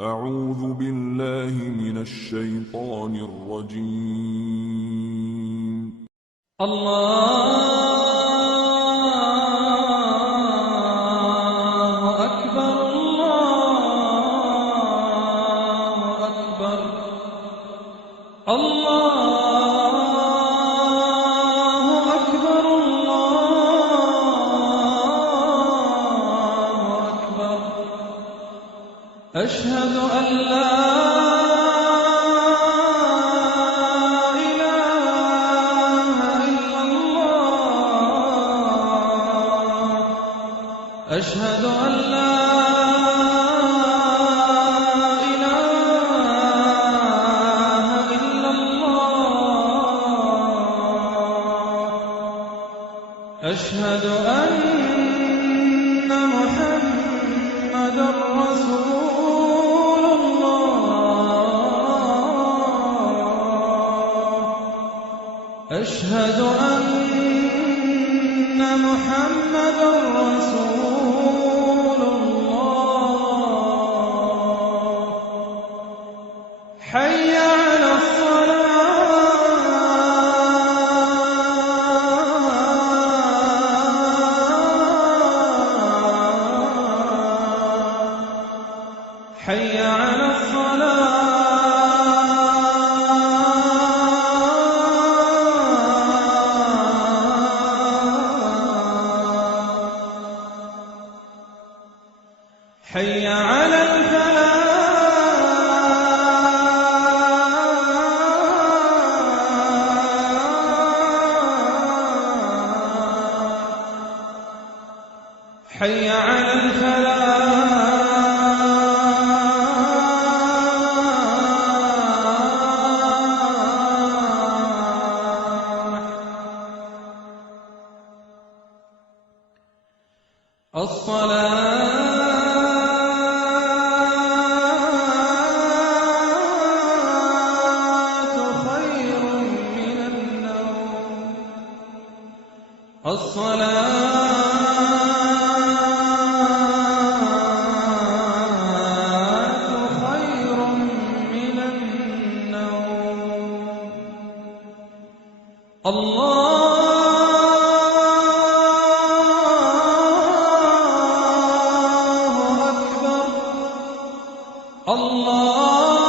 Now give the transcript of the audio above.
أعوذ بالله من الشيطان الرجيم. الله أكبر الله أكبر الله أكبر الله أكبر. أشهد أن لا إله إلا الله. أشهد أن لا إله إلا الله. أشهد أن محمدًا رسول الله. أشهد أن محمدًا رسول الله. حي على الصلاة. حي على حي على الفلاح. حي على الفلاح. الصلاة خير من النوم. الله أكبر الله